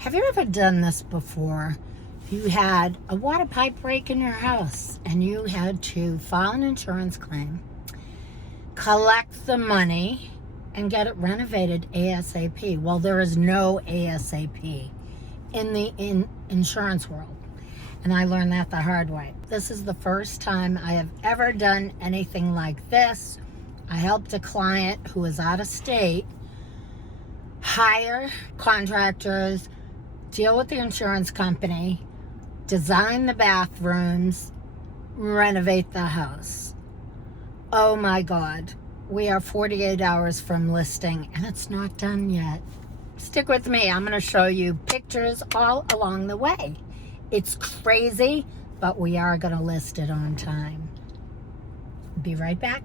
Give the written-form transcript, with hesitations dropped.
Have you ever done this before? You had a water pipe break in your house and you had to file an insurance claim, collect the money, and get it renovated ASAP. Well, there is no ASAP in the insurance world. And I learned that the hard way. This is the first time I have ever done anything like this. I helped a client who was out of state hire contractors, deal with the insurance company, design the bathrooms, renovate the house. Oh my God. We are 48 hours from listing and it's not done yet. Stick with me. I'm going to show you pictures all along the way. It's crazy, but we are going to list it on time. Be right back.